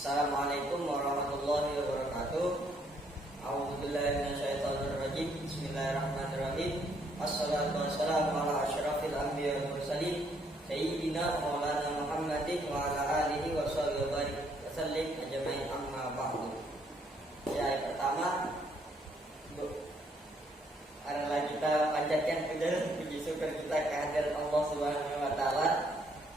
Assalamualaikum warahmatullahi wabarakatuh. A'udzubillahi minasyaitonirrajim. Bismillahirrahmanirrahim. Assalatu wassalamu ala asyrafil anbiya'i wal mursalin sayyidina maulana Muhammadin wa ala alihi wa sahbihi wasallim ajma'in, amma ba'du. Ya, yang pertama adalah kita panjatkan puji syukur kita kehadirat Allah Subhanahu wa taala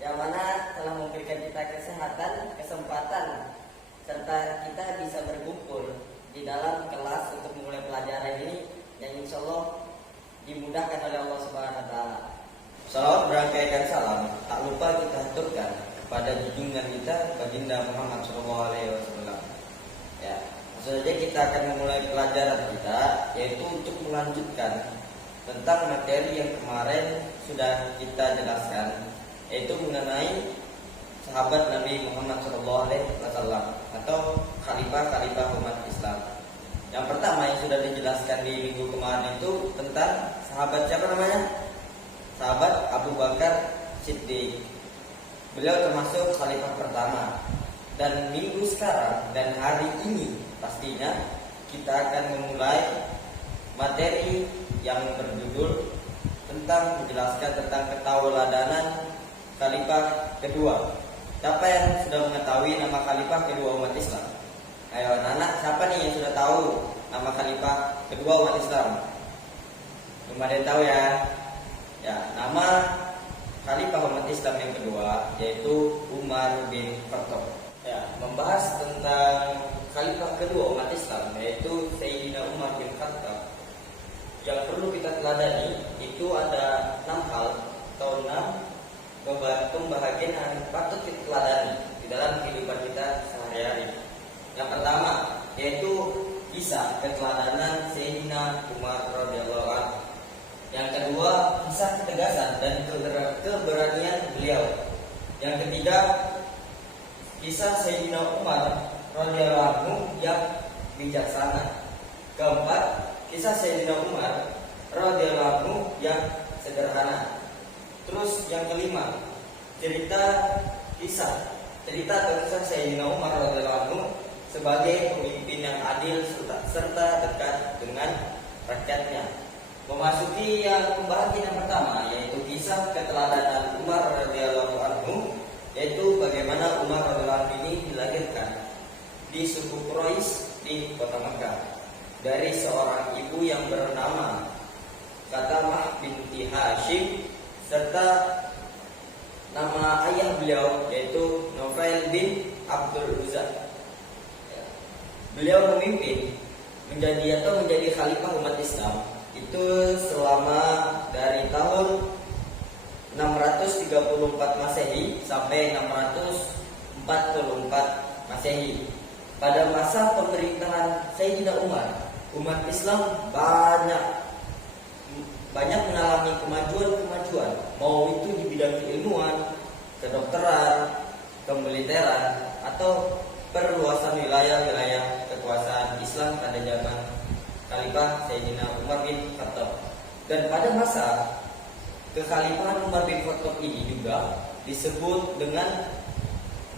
yang mana telah memberikan kita kesehatan, kesempatan, serta kita bisa berkumpul di dalam kelas untuk memulai pelajaran ini yang insya Allah dimudahkan oleh Allah Subhanahu wa taala. Salawat berangkaikan salam tak lupa kita haturkan kepada junjungan kita baginda Muhammad SAW. Ya, langsung saja kita akan memulai pelajaran kita, yaitu untuk melanjutkan tentang materi yang kemarin sudah kita jelaskan, yaitu mengenai sahabat Nabi Muhammad SAW atau khalifah-khalifah umat Islam. Yang pertama yang sudah dijelaskan di minggu kemarin itu tentang sahabat siapa namanya? Sahabat Abu Bakar Siddiq. Beliau termasuk khalifah pertama. Dan minggu sekarang dan hari ini pastinya kita akan memulai materi yang berjudul tentang menjelaskan tentang ketauladanan khalifah kedua. Siapa yang sudah mengetahui nama khalifah kedua umat Islam? Ayo anak-anak, siapa nih yang sudah tahu nama khalifah kedua umat Islam? Belum ada yang tahu ya? Ya, nama khalifah umat Islam yang kedua yaitu Umar bin Khattab. Ya, membahas tentang khalifah kedua umat Islam yaitu Sayyidina Umar bin Khattab. Yang perlu kita teladani itu ada 6 hal atau 6 pembahagian yang patut kita teladani di dalam kehidupan kita sehari-hari. Yang pertama yaitu kisah keteladanan Sayyidina Umar radhiyallahu anhu. Yang kedua kisah ketegasan dan keberanian beliau. Yang ketiga kisah Sayyidina Umar radhiyallahu anhu yang bijaksana. Keempat kisah Sayyidina Umar radhiyallahu anhu yang sederhana. Terus yang kelima, cerita kisah Sayyidina Umar radhiyallahu anhu sebagai pemimpin yang adil serta dekat dengan rakyatnya. Memasuki yang pembahasan yang pertama yaitu kisah keteladanan Umar radhiyallahu anhu, yaitu bagaimana Umar radhiyallahu anhu ini dilahirkan di suku Quraisy di kota Mekah dari seorang ibu yang bernama Katamah binti Hashim serta nama ayah beliau yaitu Nufail bin Abdul Uzza. Beliau memimpin menjadi khalifah umat Islam itu selama dari tahun 634 Masehi sampai 644 Masehi. Pada masa pemerintahan Sayyidina Umar, umat Islam banyak mengalami kemajuan, mau itu di bidang keilmuan, kedokteran, kemiliteran, atau perluasan wilayah-wilayah kekuasaan Islam pada zaman Khalifah Sayyidina Umar bin Khattab. Dan pada masa kekhalifahan Umar bin Khattab ini juga disebut dengan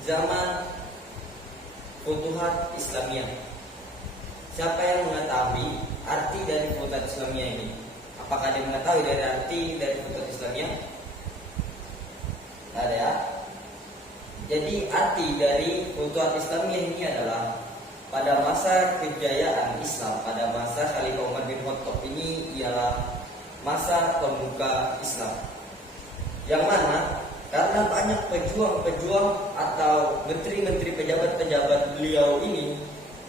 zaman Futuhat Islamiyah. Siapa yang mengetahui arti dari Futuhat Islamiyah ini? Apakah dia mengetahui dari arti dari Futuhat Islamiyah? Ada ya. Jadi arti dari Futuhat Islamiyah ini adalah pada masa kejayaan Islam, pada masa Khalifah Umar bin Khattab ini ialah masa pembuka Islam. Yang mana karena banyak pejuang-pejuang atau menteri-menteri pejabat-pejabat beliau ini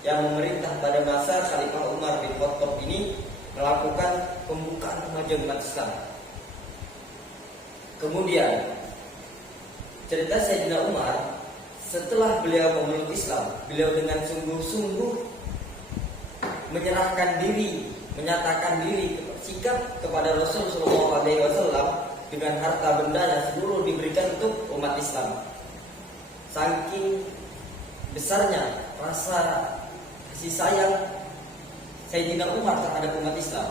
yang memerintah pada masa Khalifah Umar bin Khattab ini melakukan pembukaan kemajuan umat Islam. Kemudian cerita Sayyidina Umar setelah beliau memeluk Islam, beliau dengan sungguh-sungguh menyerahkan diri, menyatakan diri sikap kepada Rasulullah SAW dengan harta bendanya seluruh diberikan untuk umat Islam. Saking besarnya rasa kasih sayang Sayyidina Umar terhadap umat Islam.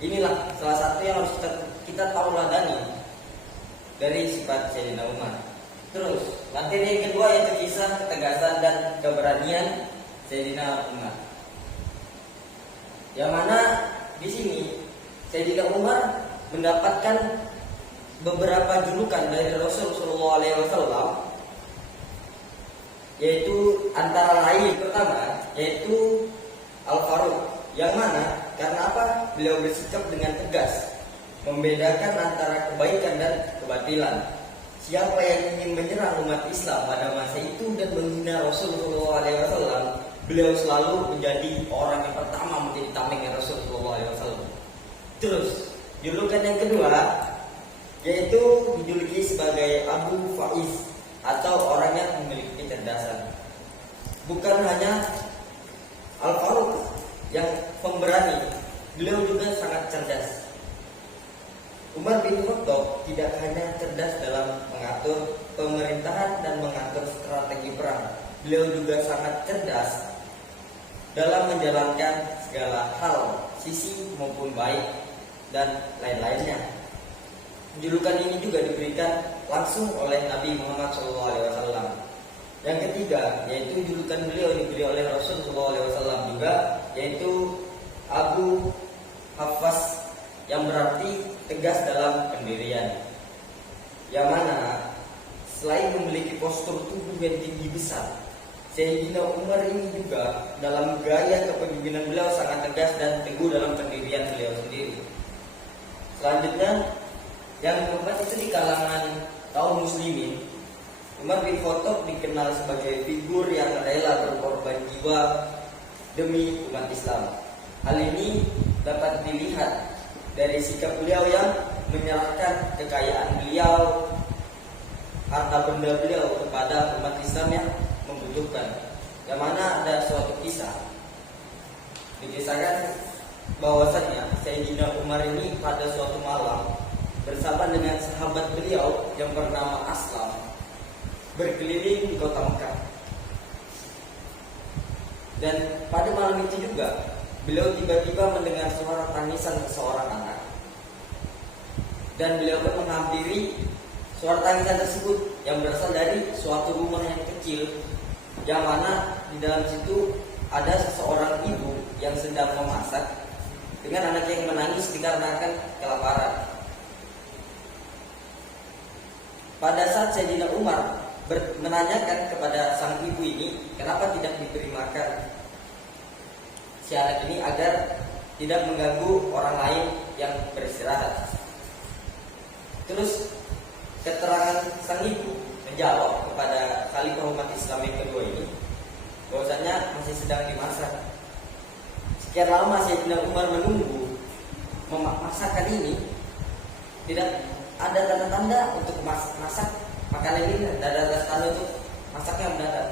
Inilah salah satu yang harus kita tauladani dari sifat Sayyidina Umar. Terus materi yang kedua yaitu kisah ketegasan dan keberanian Sayyidina Umar. Yang mana di sini Sayyidina Umar mendapatkan beberapa julukan dari Rasulullah SAW, yaitu antara lain pertama yaitu Al-Faruq, yang mana karena apa? Beliau bersikap dengan tegas membedakan antara kebaikan dan kebatilan. Siapa yang ingin menyerang umat Islam pada masa itu dan menghina Rasulullah SAW, beliau selalu menjadi orang yang pertama menjadi tamengnya Rasulullah SAW. Terus julukan yang kedua yaitu dijuluki sebagai Abu Faiz, atau orang yang memiliki kecerdasan. Bukan hanya Al-Faruq yang pemberani, beliau juga sangat cerdas. Umar bin Khattab tidak hanya cerdas dalam mengatur pemerintahan dan mengatur strategi perang, beliau juga sangat cerdas dalam menjalankan segala hal, sisi maupun baik dan lain-lainnya. Julukan ini juga diberikan langsung oleh Nabi Muhammad SAW. Yang ketiga yaitu julukan beliau diberi oleh Rasulullah SAW juga, yaitu Abu Hafs, yang berarti tegas dalam pendirian. Yang mana selain memiliki postur tubuh yang tinggi besar, Sayyidina Umar ini juga dalam gaya kepemimpinan beliau sangat tegas dan teguh dalam pendirian beliau sendiri. Selanjutnya, yang keempat itu di kalangan kaum muslimin, Umar bin Khattab dikenal sebagai figur yang rela berkorban jiwa demi umat Islam. Hal ini dapat dilihat dari sikap beliau yang menyerahkan kekayaan beliau, harta benda beliau kepada umat Islam yang membutuhkan. Yang mana ada suatu kisah dikisahkan bahwasannya Sayyidina Umar ini pada suatu malam bersama dengan sahabat beliau yang bernama Aslam berkeliling di kota Mekah. Dan pada malam itu juga beliau tiba-tiba mendengar suara tangisan seorang anak. Dan beliau pun menghampiri suara tangisan tersebut yang berasal dari suatu rumah yang kecil, yang mana di dalam situ ada seseorang ibu yang sedang memasak dengan anak yang menangis dikarenakan kelaparan. Pada saat Sayyidina Umar menanyakan kepada sang ibu ini kenapa tidak diberi makan si anak ini agar tidak mengganggu orang lain yang beristirahat. Terus keterangan sang ibu menjawab kepada khalifah umat Islam yang kedua ini bahwasanya masih sedang dimasak. Sekian lama Sayyidina Umar menunggu masakan ini, tidak ada tanda-tanda untuk masak makanan ini, tidak ada tanda untuk masaknya mendadak.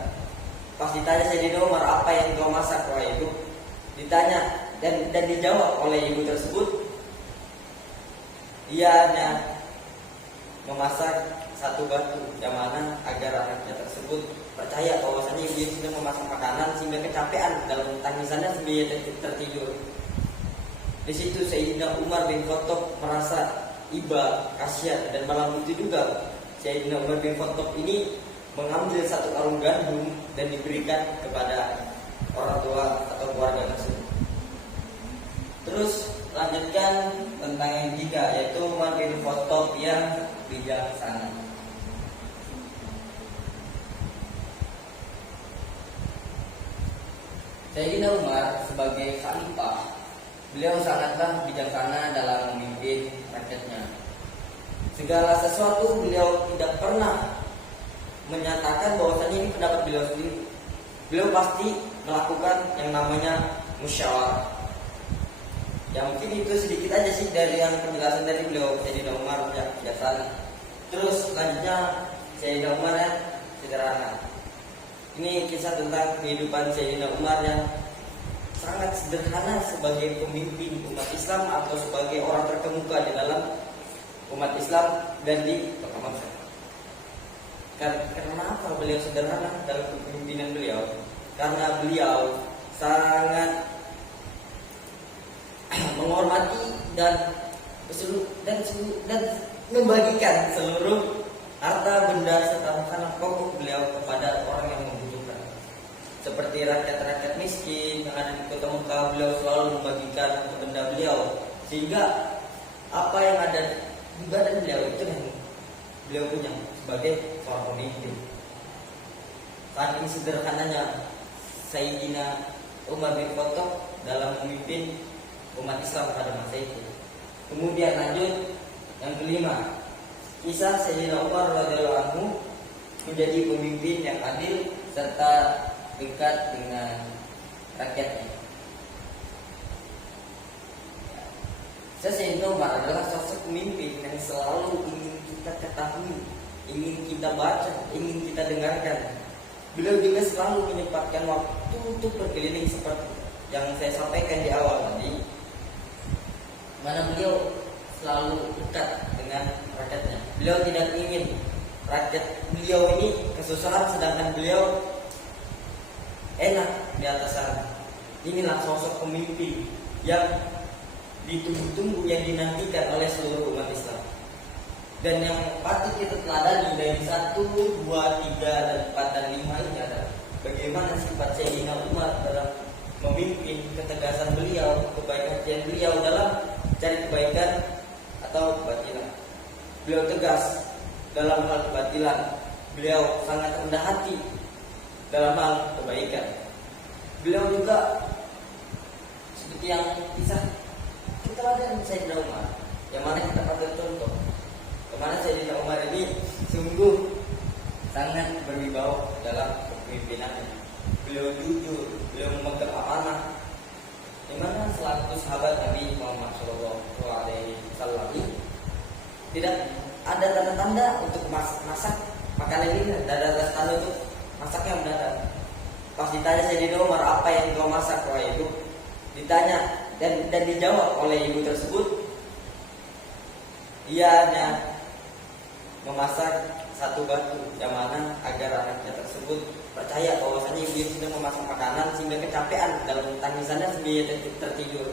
Pas ditanya Sayyidina Umar, apa yang kau masak wahai ibu? Ditanya dan dijawab oleh ibu tersebut, ia hanya memasak satu batu, yang mana agar anaknya tersebut percaya bahwasanya ibu sedang memasak makanan sehingga kecapean dalam tangisannya sambil tertidur. Di situ Sayyidina Umar bin Khattab merasa iba, kasihan, dan malam itu juga Sayyidina Umar bin Khattab ini mengambil satu karung gandum dan diberikan kepada orang tua atau keluarga tersebut. Terus lanjutkan tentang yang ketiga yaitu Umar bin Khattab yang bijaksana. Sayyidina Umar sebagai khalifah, beliau sangatlah bijaksana dalam memimpin rakyatnya. Segala sesuatu beliau tidak pernah menyatakan bahwasanya ini pendapat beliau sendiri. Beliau pasti melakukan yang namanya musyawarah. Ya mungkin itu sedikit aja sih dari yang penjelasan dari beliau Sayyidina Umar ya bijaksana. Terus selanjutnya Sayyidina Umar yang sederhana. Ini kisah tentang kehidupan Sayyidina Umar yang sangat sederhana sebagai pemimpin umat Islam atau sebagai orang terkemuka di dalam umat Islam dan di kota Mekah. Kenapa beliau sederhana dalam kepemimpinan beliau? Karena beliau sangat menghormati dan membagikan seluruh harta benda serta makanan pokok beliau kepada orang yang membutuhkan. Seperti rakyat-rakyat miskin yang ada di kota Mekah, beliau selalu membagikan benda beliau, sehingga apa yang ada di badan beliau itu yang beliau punya sebagai seorang pemimpin. Saking sederhananya Sayyidina Umar bin Khattab dalam memimpin umat Islam pada masa itu. Kemudian lanjut yang kelima, kisah Sayyidina Umar radhiyallahu anhu menjadi pemimpin yang adil serta dekat dengan rakyatnya. Sayyidina Umar adalah sosok pemimpin yang selalu ingin kita ketahui, ingin kita baca, ingin kita dengarkan. Beliau juga selalu menyempatkan waktu untuk berkeliling seperti yang saya sampaikan di awal tadi, mana beliau selalu dekat dengan rakyatnya. Beliau tidak ingin rakyat beliau ini kesusahan sedangkan beliau enak di atas sana. Inilah sosok pemimpin yang ditunggu-tunggu, yang dinantikan oleh seluruh umat Islam. Dan yang patut kita teladani dari 1, 2, 3, dan 4, dan 5 ini adalah bagaimana sifat Sayyidina Umar dalam memimpin, ketegasan beliau, kebaikan beliau dalam cari kebaikan atau kebatilan. Beliau tegas dalam hal kebatilan. Beliau sangat rendah hati dalam hal kebaikan. Beliau juga seperti yang kisah keteladanan Sayyidina Umar, yang mana kita patut contoh. Kemana Sayyidina Umar ini sungguh sangat berwibawa dalam kepemimpinannya. Beliau jujur, beliau memegang amanah. Di mana selaku sahabat Nabi Muhammad SAW tidak ada tanda-tanda untuk masak makanan ini, tidak ada tanda untuk masak yang benar. Pas ditanya Sayyidina Umar, apa yang kau masak wahai ibu? Ditanya dan dijawab oleh ibu tersebut, ia hanya memasak satu batu, yang mana agar anaknya tersebut percaya bahwasanya ibu sedang memasak makanan sehingga kecapean dalam tangisannya sambil tertidur.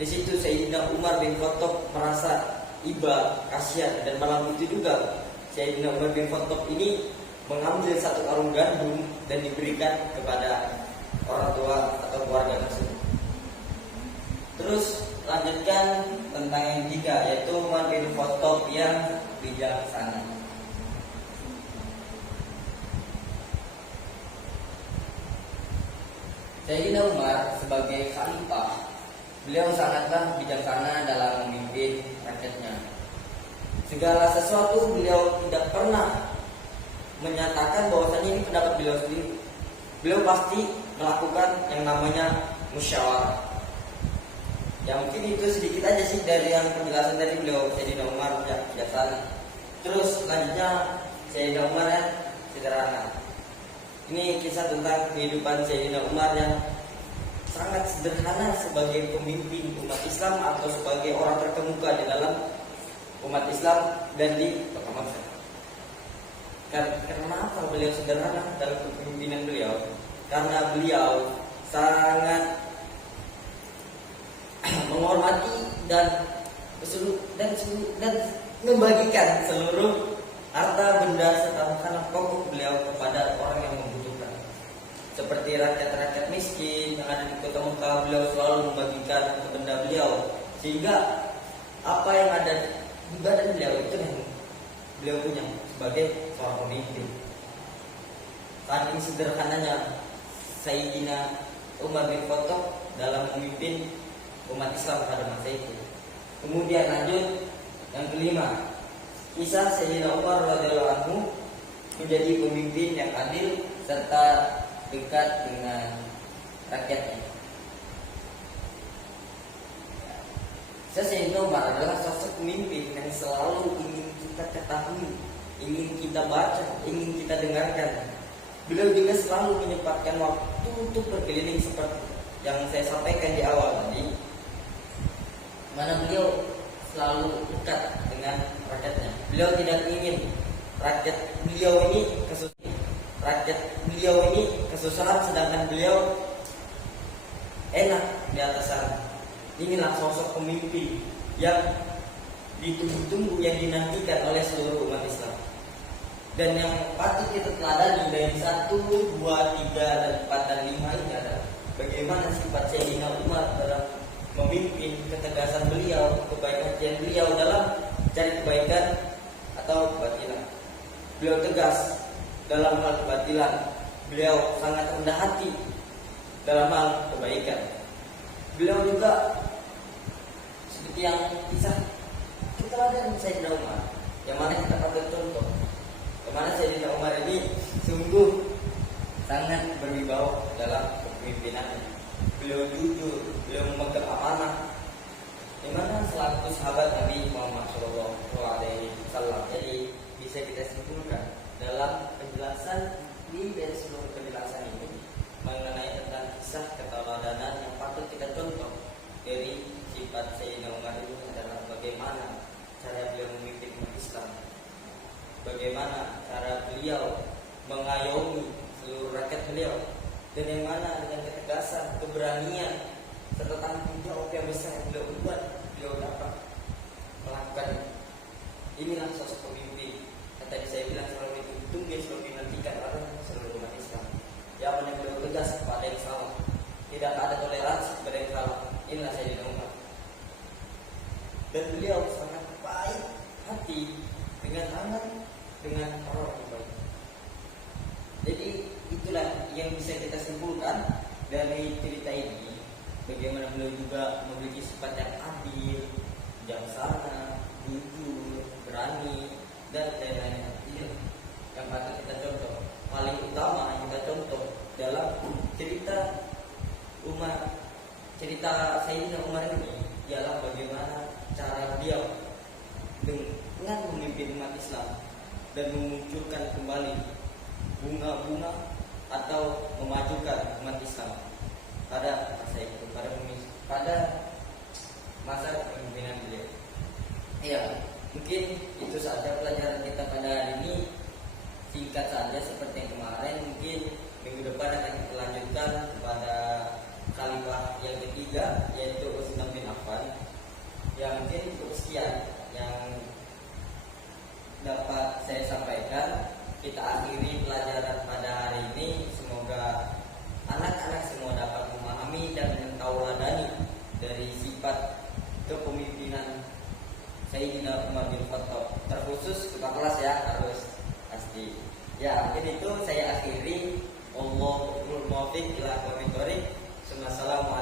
Di situ Sayyidina Umar bin Khattab merasa iba, kasihan, dan malam itu juga Sayyidina Umar bin Khattab ini mengambil satu karung gandum dan diberikan kepada orang tua atau keluarga tersebut. Terus lanjutkan tentang yang ketiga, yaitu Umar bin Khattab yang bijaksana. Sayyidina Umar sebagai khalifah, beliau sangatlah bijaksana dalam memimpin rakyatnya. Segala sesuatu beliau tidak pernah menyatakan bahwasanya ini pendapat beliau sendiri. Beliau pasti melakukan yang namanya musyawarah. Ya mungkin itu sedikit aja sih dari yang penjelasan dari beliau Sayyidina Umar bijaksana. Terus selanjutnya Sayyidina Umar yang sederhana. Ini kisah tentang kehidupan Sayyidina Umar yang sangat sederhana sebagai pemimpin umat Islam atau sebagai orang terkemuka di dalam umat Islam dan di kota Mekah. Karena apa beliau sederhana dalam kepemimpinan beliau? Karena beliau sangat menghormati dan membagikan seluruh harta benda serta makanan pokok beliau kepada orang yang membutuhkan. Seperti rakyat-rakyat miskin yang ada di kota Mekah, beliau selalu membagikan benda beliau, sehingga apa yang ada di badan beliau itu yang beliau punya sebagai seorang pemimpin. Saking sederhananya Sayyidina Umar bin Khattab dalam memimpin umat Islam pada masa itu. Kemudian lanjut yang kelima, kisah Sayyidina Umar radhiyallahu anhu menjadi pemimpin yang adil serta dekat dengan rakyatnya. Sayyidina Umar adalah sosok pemimpin yang selalu ingin kita ketahui, ingin kita baca, ingin kita dengarkan. Beliau juga selalu menyempatkan waktu untuk berkeliling seperti yang saya sampaikan di awal tadi, mana beliau selalu dekat dengan rakyatnya. Beliau tidak ingin rakyat beliau ini kesusahan sedangkan beliau enak di atas sana. Inilah sosok pemimpin yang ditunggu-tunggu, yang dinantikan oleh seluruh umat Islam. Dan yang patut kita teladani dari 1, 2, 3, dan 4, dan 5 ini adalah bagaimana sifat Sayyidina Umar dalam memimpin, ketegasan beliau, kebaikan beliau dalam cari kebaikan atau kebatilan. Beliau tegas dalam hal kebatilan, beliau sangat rendah hati dalam hal kebaikan. Beliau juga seperti yang kisah keteladanan Sayyidina Umar, yang mana kita patut contoh. Kemana Sayyidina Umar ini sungguh sangat berwibawa dalam kepemimpinan. Beliau jujur, beliau memegang amanah, di mana selaku sahabat Nabi Muhammad SAW. Jadi bisa kita simpulkan dalam penjelasan ini, dari seluruh penjelasan ini mengenai tentang kisah keteladanan yang patut kita contoh dari sifat Sayyidina Umar itu adalah bagaimana cara beliau memimpin umat Islam, bagaimana cara beliau mengayomi seluruh rakyat beliau, dan yang mana dengan ketegasan, keberanian, serta tanggung jawab yang besar yang beliau buat, beliau dapat melakukan. Inilah sosok pemimpin yang tadi saya bilang selalu ditunggu, selalu dinantikan oleh seluruh umat Islam. Yang mana beliau tegas kepada yang salah, tidak ada toleransi kepada yang salah. Inilah Sayyidina Umar. Dan beliau sangat baik hati dengan anak, dengan orang yang baik. Jadi itulah yang bisa kita simpulkan dari cerita ini. Bagaimana beliau juga memiliki sifat yang adil, bijaksana, jujur, berani, dan lain-lainnya. Ini yang patut kita contoh. Paling utama yang kita contoh dalam cerita Sayyidina Umar ini ialah bagaimana cara beliau dengan memimpin umat Islam dan memunculkan kembali bunga-bunga atau memajukan umat Islam pada masa itu, pada masa kepemimpinan beliau. Ya, mungkin itu saja pelajaran kita pada hari ini. Singkat saja seperti yang kemarin. Mungkin minggu depan akan kita lanjutkan pada khalifah yang ketiga, yaitu Utsman bin Affan. Ya, mungkin cukup sekian yang dapat saya sampaikan. Kita akhiri pelajaran pada hari ini. Semoga anak-anak semua dapat memahami dan mentauladani dari sifat kepemimpinan Sayyidina Umar bin Khattab. Terkhusus ketua kelas ya, harus pasti. Ya, mungkin itu saya akhiri. Allahumma muwaffiq ila aqwamit thoriq. Assalamualaikum.